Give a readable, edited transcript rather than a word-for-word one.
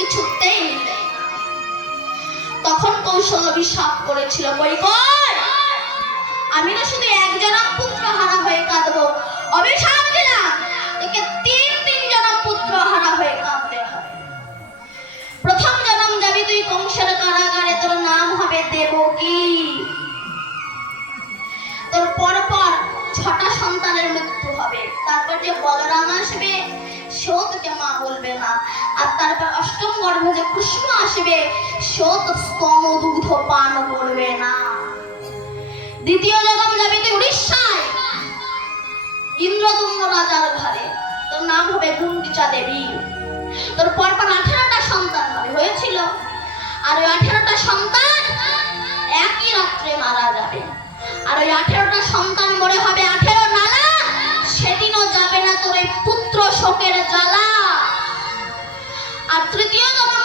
কিছুতেই মিলে না। তখন কৌশল অভিশাপ করেছিল, বই কর আমি না শুধু এক জনম পুত্র হারা হয়ে কাঁদবো, অভিশাপ দিলাম তোকে তিন জনম পুত্র হারা হয়ে কাঁদতে হবে। প্রথম জনম যাবি তুই কংসের কারাগারে, তোর নাম হবে দেবকী। তোর পরপর 6টা সন্তানের মৃত্যু হবে। তারপর যে বলরাম আসবে সেও তোকে মা বলবে না। আর তারপর অষ্টম গর্ভে যে কৃষ্ণ আসবে সেও তো স্তন দুগ্ধ পান করবে না। দ্বিতীয় জনম যাবি তুই উড়িষ্যায় ইন্দ্রদুম্ন রাজার ঘরে, তোর নাম হবে গুন্ডিচা দেবী। তোর পরপর 18টা সন্তান হবে, হয়েছিল। আর ওই 18টা সন্তান একই রাত্রে মারা যাবে। আর ওই 18টা সন্তান মরে হবে 18 নালা, সেদিনও যাবে না তোর এই পুত্র শোকের জ্বালা। আর তৃতীয় জন্ম